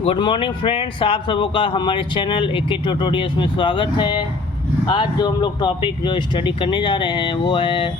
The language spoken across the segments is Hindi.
गुड मॉर्निंग फ्रेंड्स, आप सबों का हमारे चैनल एके ट्यूटोरियल्स में स्वागत है। आज जो हम लोग टॉपिक जो स्टडी करने जा रहे हैं वो है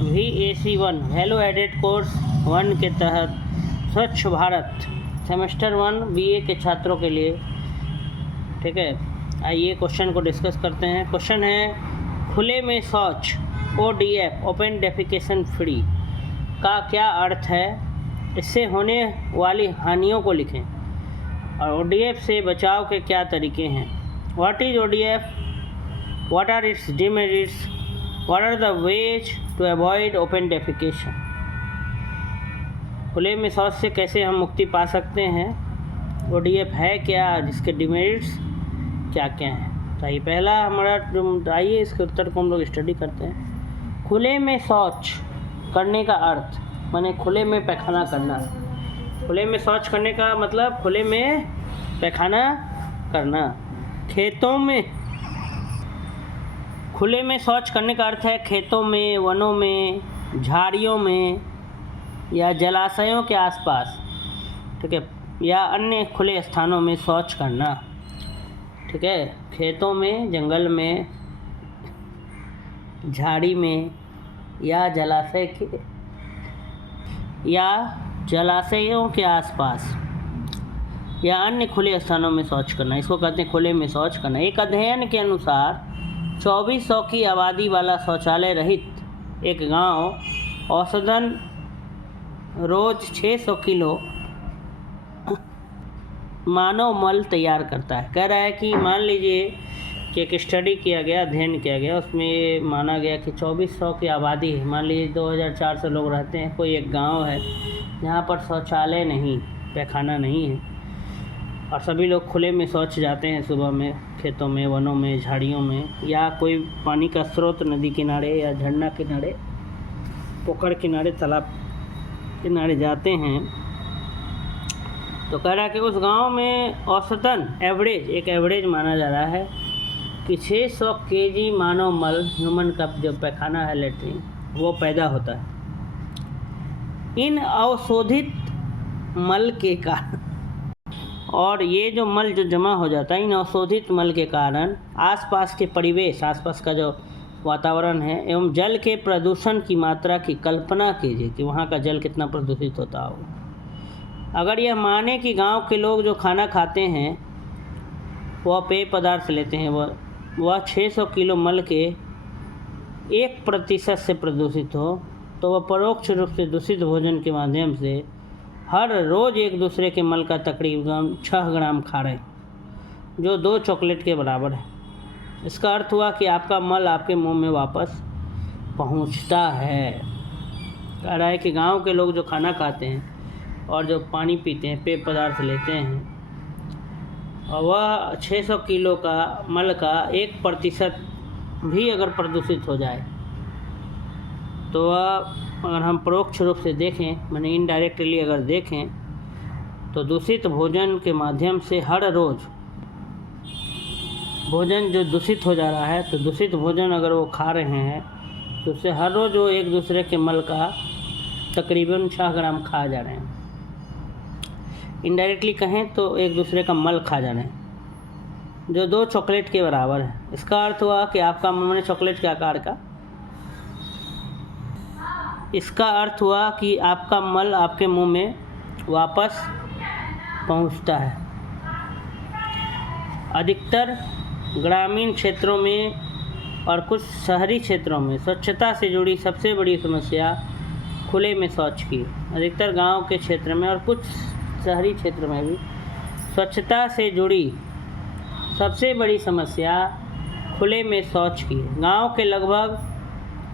VAC1 वैल्यू एडेड कोर्स 1 के तहत स्वच्छ भारत सेमेस्टर 1 BA के छात्रों के लिए। ठीक है, आइए क्वेश्चन को डिस्कस करते हैं। क्वेश्चन है खुले में शौच ODF ओपन डेफिकेशन फ्री का क्या अर्थ है, इससे होने वाली हानियों को लिखें और ODF से बचाव के क्या तरीके हैं। What is ODF, what are its demerits, what are the ways to avoid open defecation. खुले में शौच से कैसे हम मुक्ति पा सकते हैं, ODF है क्या, जिसके डिमेरिट्स क्या क्या हैं। तो ये पहला हमारा आइए इसके उत्तर को हम लोग स्टडी करते हैं। खुले में शौच करने का अर्थ माने खुले में पैखाना करना। खुले में शौच करने का मतलब खुले में पैखाना करना। खेतों में खुले में शौच करने का अर्थ है खेतों में, वनों में, झाड़ियों में या जलाशयों के आसपास, ठीक है, या अन्य खुले स्थानों में शौच करना। ठीक है, खेतों में, जंगल में, झाड़ी में या जलाशयों के आसपास या अन्य खुले स्थानों में शौच करना, इसको कहते हैं खुले में शौच करना। एक अध्ययन के अनुसार 2400 की आबादी वाला शौचालय रहित एक गांव औसतन रोज 600 किलो मानव मल तैयार करता है। कह रहा है कि मान लीजिए कि एक स्टडी किया गया, अध्ययन किया गया, उसमें ये माना गया कि 2400 की आबादी है। मान लीजिए 2400 लोग रहते हैं, कोई एक गांव है जहाँ पर शौचालय नहीं, पैखाना नहीं है और सभी लोग खुले में शौच जाते हैं सुबह में, खेतों में, वनों में, झाड़ियों में या कोई पानी का स्रोत नदी किनारे या झरना किनारे, पोखर किनारे, तालाब किनारे जाते हैं। तो कह रहा है कि उस गांव में औसतन एक एवरेज माना जा रहा है कि 600 kg मानव मल, ह्यूमन का जो पैखाना है, लेट्रिन, वो पैदा होता है। इन अवशोधित मल के कारण, और ये जो मल जो जमा हो जाता है, इन अवशोधित मल के कारण आसपास के परिवेश, आसपास का जो वातावरण है एवं जल के प्रदूषण की मात्रा की कल्पना कीजिए कि वहाँ का जल कितना प्रदूषित होता होगा। अगर यह माने कि गांव के लोग जो खाना खाते हैं वह पेय पदार्थ लेते हैं, वह 600 किलो मल के 1% से प्रदूषित हो, तो वह परोक्ष रूप से दूषित भोजन के माध्यम से हर रोज़ एक दूसरे के मल का तकरीबन 6 ग्राम खा रहे हैं, जो 2 चॉकलेट के बराबर है। इसका अर्थ हुआ कि आपका मल आपके मुंह में वापस पहुंचता है। कह रहा है कि गांव के लोग जो खाना खाते हैं और जो पानी पीते हैं, पेय पदार्थ लेते हैं, और वह 600 किलो का मल का 1% भी अगर प्रदूषित हो जाए, तो वह अगर हम परोक्ष रूप से देखें, माने इनडायरेक्टली अगर देखें, तो दूषित भोजन के माध्यम से हर रोज़ भोजन जो दूषित हो जा रहा है, तो दूषित भोजन अगर वो खा रहे हैं तो उससे हर रोज़ वो एक दूसरे के मल का तकरीबन 6 ग्राम खा जा रहे हैं। इनडायरेक्टली कहें तो एक दूसरे का मल खा जा रहे हैं, जो 2 चॉकलेट के बराबर है। इसका अर्थ हुआ कि आपका मैंने चॉकलेट के आकार का, इसका अर्थ हुआ कि आपका मल आपके मुंह में वापस पहुंचता है। अधिकतर ग्रामीण क्षेत्रों में और कुछ शहरी क्षेत्रों में स्वच्छता से जुड़ी सबसे बड़ी समस्या खुले में शौच की। अधिकतर गांव के क्षेत्र में और कुछ शहरी क्षेत्र में भी स्वच्छता से जुड़ी सबसे बड़ी समस्या खुले में शौच की है। गाँव के लगभग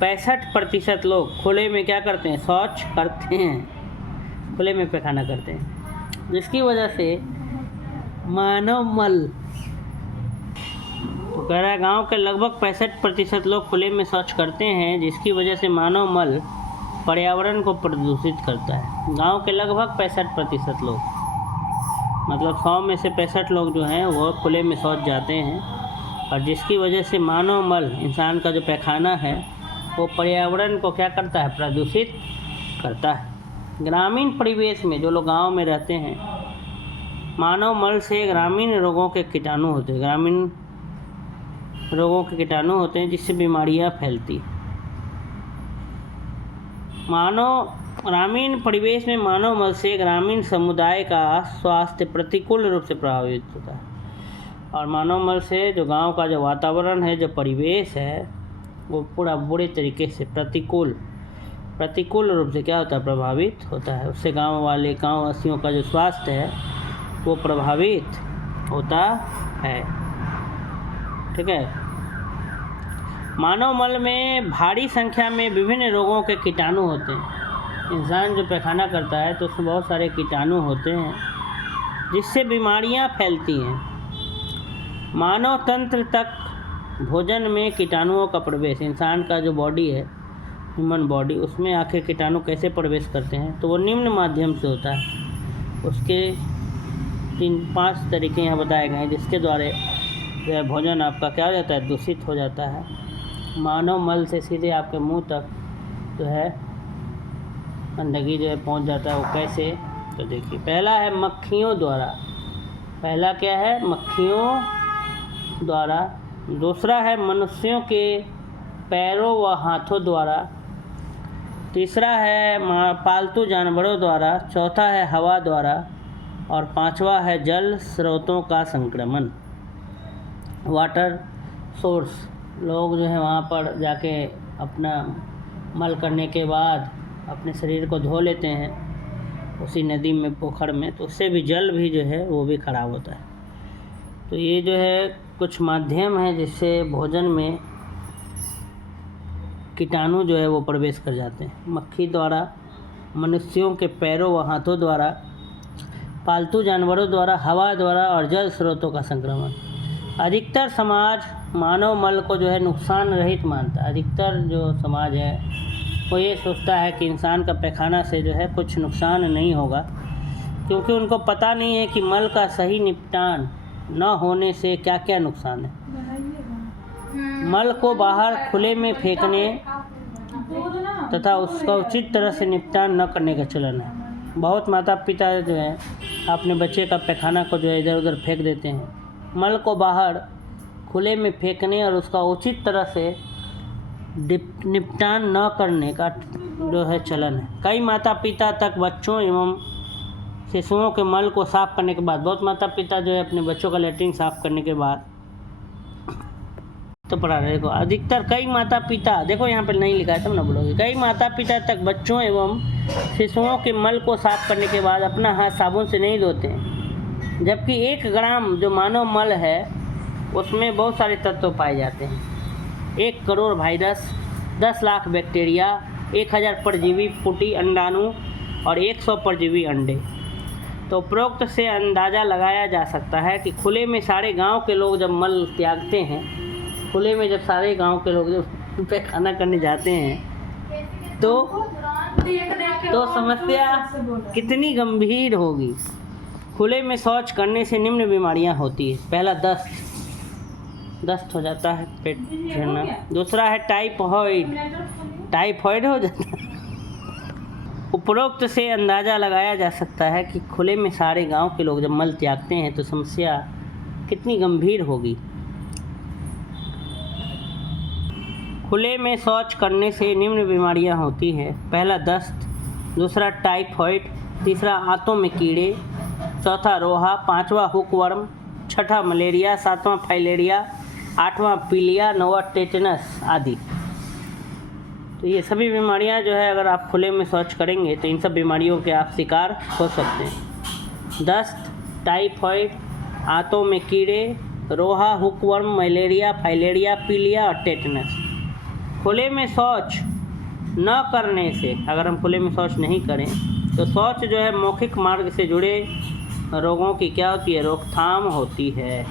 65% लोग खुले में क्या करते हैं, शौच करते हैं, खुले में पैखाना करते हैं, जिसकी वजह से मानव मल, तो कह रहा है गाँव के लगभग 65% लोग खुले में शौच करते हैं, जिसकी वजह से मानव मल पर्यावरण को प्रदूषित करता है। गांव के लगभग 65% लोग, मतलब 100 में से 65 लोग जो हैं वो खुले में शौच जाते हैं, और जिसकी वजह से मानव मल, इंसान का जो पैखाना है, वो पर्यावरण को क्या करता है, प्रदूषित करता है। ग्रामीण परिवेश में जो लोग गांव में रहते हैं मानव मल से ग्रामीण रोगों के कीटाणु होते हैं, ग्रामीण रोगों के कीटाणु होते हैं जिससे बीमारियां फैलती। ग्रामीण परिवेश में मानव मल से ग्रामीण समुदाय का स्वास्थ्य प्रतिकूल रूप से प्रभावित होता है। और मानव मल से जो गांव का जो वातावरण है, जो परिवेश है, वो पूरा बुरे तरीके से प्रतिकूल रूप से क्या होता है, प्रभावित होता है। उससे गांव वासियों का जो स्वास्थ्य है वो प्रभावित होता है। ठीक है। मानव मल में भारी संख्या में विभिन्न रोगों के कीटाणु होते हैं। इंसान जो पैखाना करता है तो उसमें बहुत सारे कीटाणु होते हैं जिससे बीमारियां फैलती हैं। मानव तंत्र तक भोजन में कीटाणुओं का प्रवेश, इंसान का जो बॉडी है, ह्यूमन बॉडी, उसमें आखिर कीटाणु कैसे प्रवेश करते हैं, तो वो निम्न माध्यम से होता है। उसके 3-5 तरीके यहाँ बताए गए हैं जिसके द्वारा जो है भोजन आपका क्या हो जाता है, दूषित हो जाता है। मानव मल से सीधे आपके मुंह तक जो है गंदगी जो है पहुँच जाता है। वो कैसे, तो देखिए, पहला है मक्खियों द्वारा। पहला क्या है, मक्खियों द्वारा। दूसरा है मनुष्यों के पैरों व हाथों द्वारा। तीसरा है पालतू जानवरों द्वारा। चौथा है हवा द्वारा। और पांचवा है जल स्रोतों का संक्रमण, वाटर सोर्स। लोग जो है वहाँ पर जाके अपना मल करने के बाद अपने शरीर को धो लेते हैं उसी नदी में, पोखर में, तो उससे भी जल भी जो है वो भी खराब होता है। तो ये जो है कुछ माध्यम है जिससे भोजन में कीटाणु जो है वो प्रवेश कर जाते हैं। मक्खी द्वारा, मनुष्यों के पैरों व हाथों द्वारा, पालतू जानवरों द्वारा, हवा द्वारा और जल स्रोतों का संक्रमण। अधिकतर समाज मानव मल को जो है नुकसान रहित मानता है। अधिकतर जो समाज है वो ये सोचता है कि इंसान का पैखाना से जो है कुछ नुकसान नहीं होगा, क्योंकि उनको पता नहीं है कि मल का सही निपटान न होने से क्या क्या नुकसान है। मल को बाहर खुले में फेंकने तथा उसका उचित तरह से निपटान न करने का चलन है। बहुत माता पिता जो है अपने बच्चे का पैखाना को जो है इधर उधर फेंक देते हैं। मल को बाहर खुले में फेंकने और उसका उचित तरह से निपटान न करने का जो है चलन है। कई माता पिता तक बच्चों एवं शिशुओं के मल को साफ करने के बाद, बहुत माता पिता जो है अपने बच्चों का लेटरिन साफ करने के बाद तो पढ़ा रहे को अधिकतर कई माता पिता, देखो यहाँ पर नहीं लिखा है तब ना बोलोगे, कई माता पिता तक बच्चों एवं शिशुओं के मल को साफ करने के बाद अपना हाथ साबुन से नहीं धोते हैं। जबकि 1 ग्राम जो मानव मल है उसमें बहुत सारे तत्व पाए जाते हैं। 1 करोड़ वायरस, 10 लाख बैक्टीरिया, 1000 परजीवी फूटी अंडाणु और 100 परजीवी अंडे। तो उपरोक्त से अंदाज़ा लगाया जा सकता है कि खुले में सारे गांव के लोग जब मल त्यागते हैं, खुले में जब सारे गांव के लोग जब पैखाना करने जाते हैं तो समस्या कितनी गंभीर होगी। खुले में शौच करने से निम्न बीमारियां होती है। पहला दस्त हो जाता है, पेट झड़ना। दूसरा है टाइफॉइड हो जाता है। उपरोक्त से अंदाज़ा लगाया जा सकता है कि खुले में सारे गांव के लोग जब मल त्यागते हैं तो समस्या कितनी गंभीर होगी। खुले में शौच करने से निम्न बीमारियां होती हैं। पहला दस्त, दूसरा टाइफॉइड, तीसरा आंतों में कीड़े, चौथा रोहा, पांचवा हुकवर्म, छठा मलेरिया, सातवां फाइलेरिया, आठवां पीलिया, नौवां टेटनस आदि। तो ये सभी बीमारियां जो है अगर आप खुले में शौच करेंगे तो इन सब बीमारियों के आप शिकार हो सकते हैं। दस्त, टाइफॉइड, आंतों में कीड़े, रोहा, हुकवर्म, मलेरिया, फाइलेरिया, पीलिया और टेटनस। खुले में शौच न करने से, अगर हम खुले में शौच नहीं करें तो शौच जो है मौखिक मार्ग से जुड़े रोगों की क्या होती है, रोकथाम होती है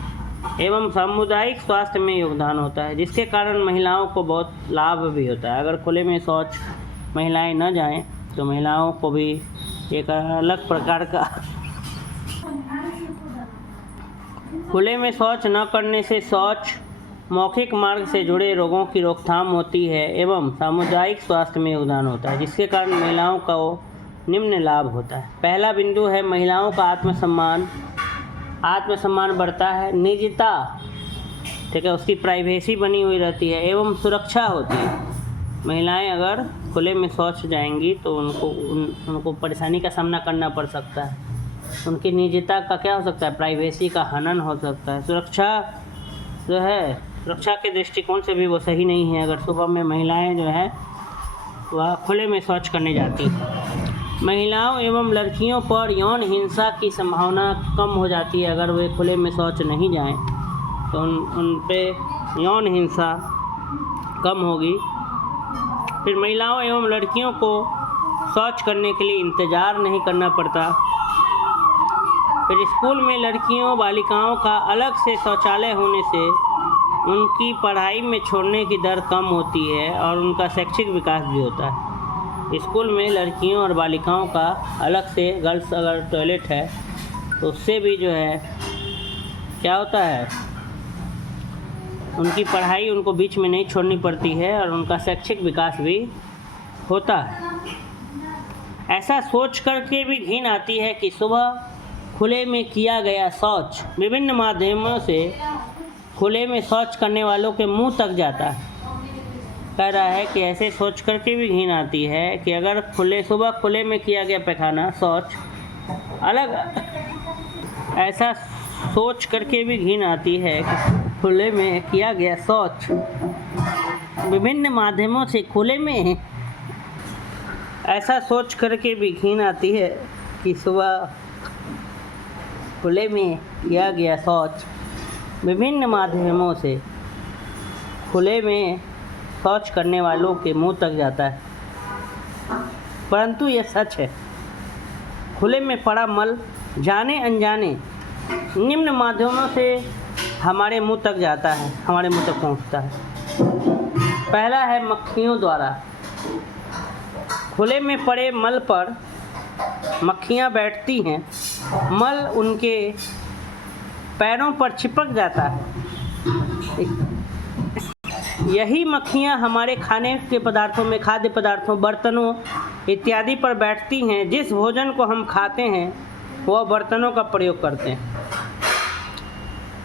एवं सामुदायिक स्वास्थ्य में योगदान होता है, जिसके कारण महिलाओं को बहुत लाभ भी होता है। अगर खुले में शौच महिलाएं न जाएं तो महिलाओं को भी एक अलग प्रकार का खुले में शौच न करने से शौच मौखिक मार्ग से जुड़े रोगों की रोकथाम होती है एवं सामुदायिक स्वास्थ्य में योगदान होता है, जिसके कारण महिलाओं का निम्न लाभ होता है। पहला बिंदु है महिलाओं का आत्मसम्मान आत्मसम्मान बढ़ता है, निजता, ठीक है, उसकी प्राइवेसी बनी हुई रहती है एवं सुरक्षा होती है। महिलाएं अगर खुले में शौच जाएंगी तो उनको परेशानी का सामना करना पड़ सकता है। उनकी निजता का क्या हो सकता है, प्राइवेसी का हनन हो सकता है। सुरक्षा जो है, सुरक्षा के दृष्टिकोण से भी वो सही नहीं है अगर सुबह में महिलाएं जो है वह खुले में शौच करने जाती हैं। महिलाओं एवं लड़कियों पर यौन हिंसा की संभावना कम हो जाती है अगर वे खुले में शौच नहीं जाएं तो उन पे यौन हिंसा कम होगी। फिर महिलाओं एवं लड़कियों को शौच करने के लिए इंतज़ार नहीं करना पड़ता। फिर स्कूल में लड़कियों बालिकाओं का अलग से शौचालय होने से उनकी पढ़ाई में छोड़ने की दर कम होती है और उनका शैक्षिक विकास भी होता है। स्कूल में लड़कियों और बालिकाओं का अलग से गर्ल्स अगर टॉयलेट है तो उससे भी जो है क्या होता है, उनकी पढ़ाई उनको बीच में नहीं छोड़नी पड़ती है और उनका शैक्षिक विकास भी होता है। ऐसा सोच करके भी घिन आती है कि सुबह खुले में किया गया शौच विभिन्न माध्यमों से खुले में शौच करने वालों के मुंह तक जाता है। कह रहा है कि ऐसे सोच करके भी घिन आती है कि अगर सुबह खुले में किया गया पैखाना शौच ऐसा सोच करके भी घिन आती है कि खुले में किया गया शौच विभिन्न माध्यमों से खुले में, ऐसा सोच करके भी घिन आती है कि सुबह खुले में किया गया शौच विभिन्न माध्यमों से खुले में शौच करने वालों के मुंह तक जाता है। परंतु यह सच है, खुले में पड़ा मल जाने अनजाने निम्न माध्यमों से हमारे मुंह तक जाता है, हमारे मुंह तक पहुंचता है। पहला है मक्खियों द्वारा। खुले में पड़े मल पर मक्खियाँ बैठती हैं, मल उनके पैरों पर चिपक जाता है। यही मक्खियाँ हमारे खाने के पदार्थों में, खाद्य पदार्थों, बर्तनों इत्यादि पर बैठती हैं। जिस भोजन को हम खाते हैं वह बर्तनों का प्रयोग करते हैं।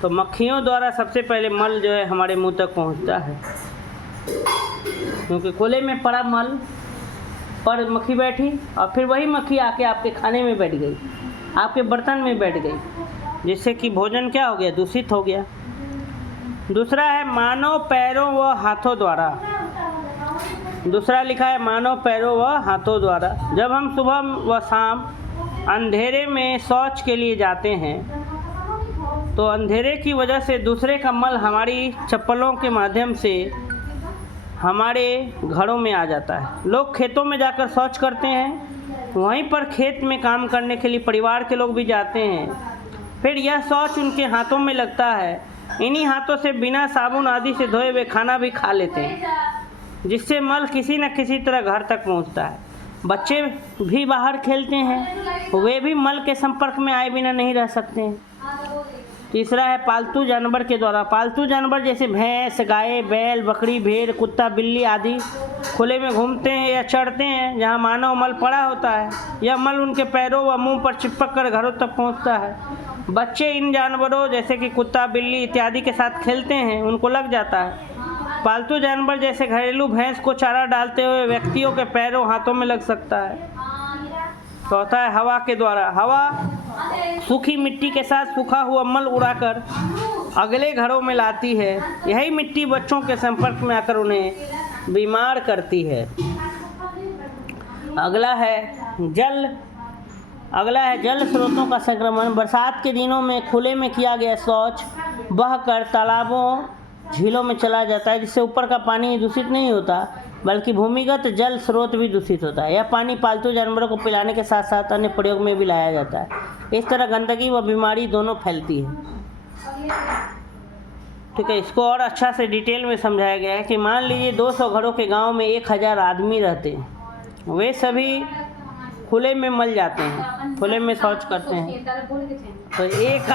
तो मक्खियों द्वारा सबसे पहले मल जो है हमारे मुंह तक पहुंचता है, क्योंकि खुले में पड़ा मल पर मक्खी बैठी और फिर वही मक्खी आके आपके खाने में बैठ गई, आपके बर्तन में बैठ गई, जिससे कि भोजन क्या हो गया, दूषित हो गया। दूसरा है मानव पैरों व हाथों द्वारा। दूसरा लिखा है मानव पैरों व हाथों द्वारा। जब हम सुबह व शाम अंधेरे में शौच के लिए जाते हैं तो अंधेरे की वजह से दूसरे का मल हमारी चप्पलों के माध्यम से हमारे घरों में आ जाता है। लोग खेतों में जाकर शौच करते हैं, वहीं पर खेत में काम करने के लिए परिवार के लोग भी जाते हैं। फिर यह शौच उनके हाथों में लगता है, इन्हीं हाथों से बिना साबुन आदि से धोए हुए खाना भी खा लेते हैं, जिससे मल किसी न किसी तरह घर तक पहुंचता है। बच्चे भी बाहर खेलते हैं, वे भी मल के संपर्क में आए बिना नहीं रह सकते हैं। तीसरा है पालतू जानवर के द्वारा। पालतू जानवर जैसे भैंस, गाय, बैल, बकरी, भेड़, कुत्ता, बिल्ली आदि खुले में घूमते हैं या चढ़ते हैं जहां मानव मल पड़ा होता है। यह मल उनके पैरों व मुंह पर चिपक कर घरों तक पहुंचता है। बच्चे इन जानवरों जैसे कि कुत्ता, बिल्ली इत्यादि के साथ खेलते हैं, उनको लग जाता है। पालतू जानवर जैसे घरेलू भैंस को चारा डालते हुए व्यक्तियों के पैरों, हाथों में लग सकता है। चौथा है हवा के द्वारा। हवा सूखी मिट्टी के साथ सूखा हुआ मल उड़ाकर अगले घरों में लाती है। यही मिट्टी बच्चों के संपर्क में आकर उन्हें बीमार करती है। अगला है जल स्रोतों का संक्रमण। बरसात के दिनों में खुले में किया गया शौच बहकर तालाबों, झीलों में चला जाता है, जिससे ऊपर का पानी दूषित नहीं होता बल्कि भूमिगत जल स्रोत भी दूषित होता है। यह पानी पालतू जानवरों को पिलाने के साथ साथ अन्य प्रयोग में भी लाया जाता है। इस तरह गंदगी व बीमारी दोनों फैलती है। ठीक है, इसको और अच्छा से डिटेल में समझाया गया है कि मान लीजिए 200 घरों के गांव में 1000 आदमी रहते हैं, वे सभी खुले में मल जाते हैं, खुले में शौच करते हैं। तो एक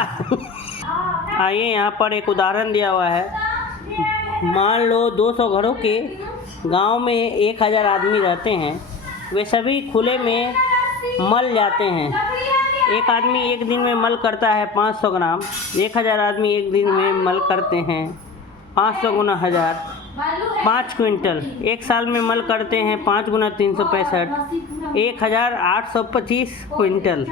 आइए यहाँ पर एक उदाहरण दिया हुआ है। मान लो 200 घरों के गांव में 1000 आदमी रहते हैं, वे सभी खुले में मल जाते हैं। एक आदमी एक दिन में मल करता है 500 ग्राम, 1000 आदमी एक दिन में मल करते हैं 500 गुना 1000, 5 क्विंटल। एक साल में मल करते हैं 5 गुना 365, 1825 क्विंटल।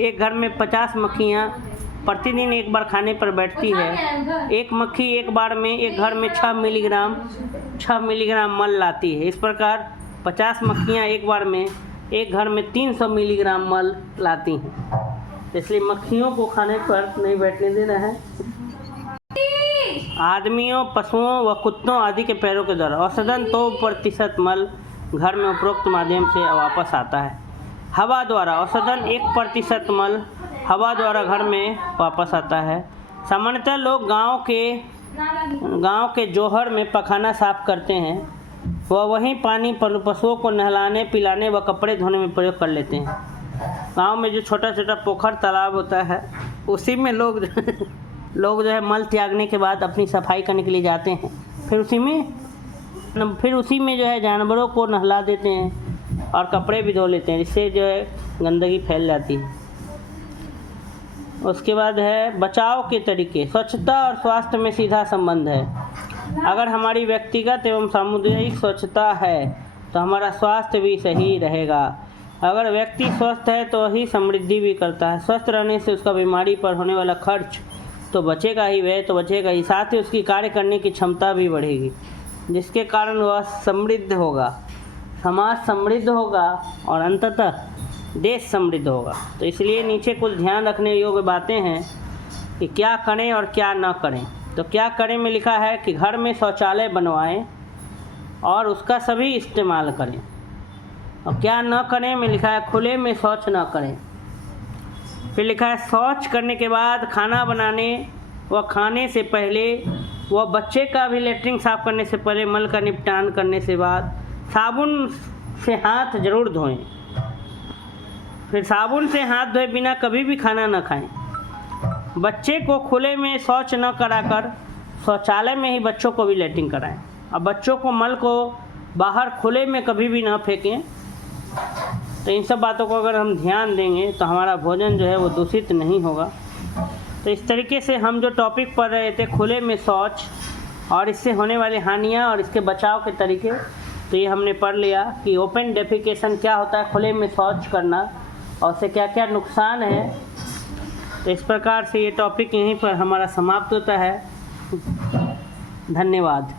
एक घर में 50 मक्खियाँ प्रतिदिन एक बार खाने पर बैठती है। एक मक्खी एक बार में एक घर में 6 मिलीग्राम मल लाती है। इस प्रकार 50 मक्खियाँ एक बार में एक घर में 300 मिलीग्राम मल लाती हैं। इसलिए मक्खियों को खाने पर नहीं बैठने देना है। आदमियों, पशुओं व कुत्तों आदि के पैरों के द्वारा औसतन 2% मल घर में उपरोक्त माध्यम से वापस आता है। हवा द्वारा औसतन 1% मल हवा द्वारा घर में वापस आता है। सामान्यतः लोग गांव के जोहर में पखाना साफ करते हैं। वह वहीं पानी पशुओं को नहलाने, पिलाने व कपड़े धोने में प्रयोग कर लेते हैं। गांव में जो छोटा छोटा पोखर तालाब होता है उसी में लोग जो है मल त्यागने के बाद अपनी सफाई करने के लिए जाते हैं। फिर उसी में जो है जानवरों को नहला देते हैं और कपड़े भी धो लेते हैं। इससे जो है गंदगी फैल जाती है। उसके बाद है बचाव के तरीके। स्वच्छता और स्वास्थ्य में सीधा संबंध है। अगर हमारी व्यक्तिगत एवं सामुदायिक स्वच्छता है तो हमारा स्वास्थ्य भी सही रहेगा। अगर व्यक्ति स्वस्थ है तो ही समृद्धि भी करता है। स्वस्थ रहने से उसका बीमारी पर होने वाला खर्च तो बचेगा ही, व्यय तो बचेगा ही, साथ ही उसकी कार्य करने की क्षमता भी बढ़ेगी, जिसके कारण वह समृद्ध होगा, समाज समृद्ध होगा और अंततः देश समृद्ध होगा। तो इसलिए नीचे कुछ ध्यान रखने योग्य बातें हैं कि क्या करें और क्या ना करें। तो क्या करें में लिखा है कि घर में शौचालय बनवाएं और उसका सभी इस्तेमाल करें। और क्या न करें में लिखा है खुले में शौच न करें। फिर लिखा है शौच करने के बाद खाना बनाने व खाने से पहले व बच्चे का भी लेटरिन साफ़ करने से पहले मल का निपटान करने से बाद साबुन से हाथ जरूर धोएं। फिर साबुन से हाथ धोए बिना कभी भी खाना न खाएं। बच्चे को खुले में शौच न कराकर शौचालय में ही बच्चों को भी लेटरिन कराएं। अब बच्चों को मल को बाहर खुले में कभी भी न फेंकें। तो इन सब बातों को अगर हम ध्यान देंगे तो हमारा भोजन जो है वो दूषित नहीं होगा। तो इस तरीके से हम जो टॉपिक पढ़ रहे थे खुले में शौच और इससे होने वाली हानियाँ और इसके बचाव के तरीके, तो ये हमने पढ़ लिया कि ओपन डेफिकेशन क्या होता है, खुले में शौच करना, और उससे क्या क्या नुकसान है। तो इस प्रकार से ये टॉपिक यहीं पर हमारा समाप्त होता है। धन्यवाद।